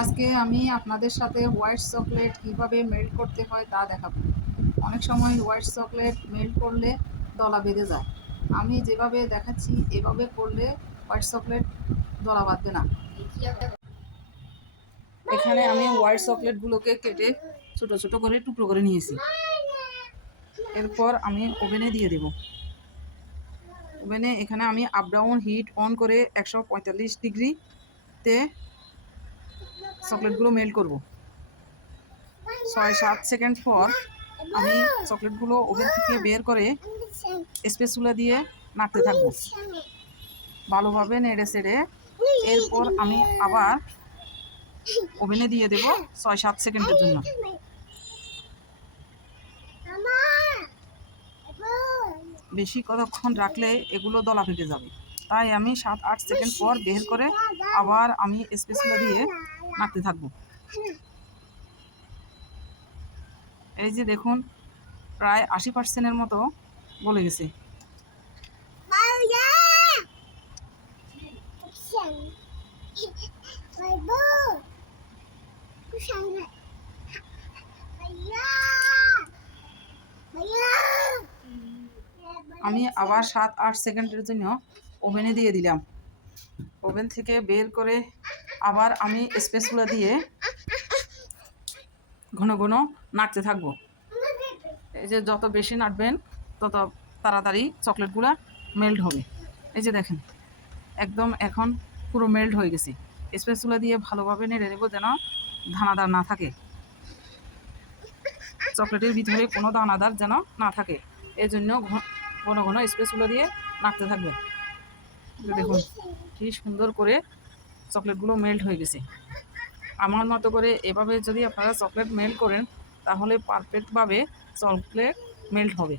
আজকে আমি আপনাদের সাথে হোয়াইট চকলেট কীভাবে মেল্ট করতে হয় তা দেখাবো। অনেক সময় হোয়াইট চকলেট মেল্ট করলে দলা বেঁধে যায়। আমি যেভাবে দেখাচ্ছি এভাবে করলে হোয়াইট চকলেট দলা বাঁধবে না। এখানে আমি হোয়াইট চকলেটগুলোকে কেটে ছোট ছোট করে টুকরো করে নিয়েছি। এরপর আমি ওভেনে দিয়ে দেব। ওভেনে এখানে আমি আপ ডাউন হিট অন করে 145 ডিগ্রিতে চকলেটগুলো মেল্ট করব। 6-7 সেকেন্ড পর আমি চকলেটগুলো ওভেন থেকে বের করে স্প্যাচুলা দিয়ে নাড়তে থাকবো, ভালোভাবে নেড়ে চেড়ে। এরপর আমি আবার ওভেনে দিয়ে দেব 6-7 সেকেন্ডের জন্য। বেশি কতক্ষণ রাখলে এগুলো দলা পেকে যাবে, তাই আমি 7-8 সেকেন্ড পর বের করে আবার আমি স্প্যাচুলা দিয়ে নাড়তে থাকবো। এই যে দেখুন, প্রায় 80% মতো গলে গেছে। আমি আবার 7-8 সেকেন্ডের জন্য ওভেনে দিয়ে দিলাম। ওভেন থেকে বের করে আবার আমি স্প্যাচুলা দিয়ে ঘন ঘন নাড়তে থাকবো। এই যে যত বেশি নাড়বেন তত তাড়াতাড়ি চকলেটগুলো মেল্ট হবে। এই যে দেখেন, একদম এখন পুরো মেল্ট হয়ে গেছে। স্প্যাচুলা দিয়ে ভালোভাবে নেড়ে নেব যেন দানাদার না থাকে, চকলেটের ভিতরে কোনো দানাদার যেন না থাকে। এই জন্য ঘন ঘন স্প্যাচুলা দিয়ে নাড়তে থাকবেন। দেখুন কি সুন্দর করে চকলেটগুলো মেল্ট হয়ে গেছে। আমার মতো করে এভাবে যদি আপনারা চকলেট মেল্ট করেন তাহলে পারফেক্টভাবে চকলেট মেল্ট হবে।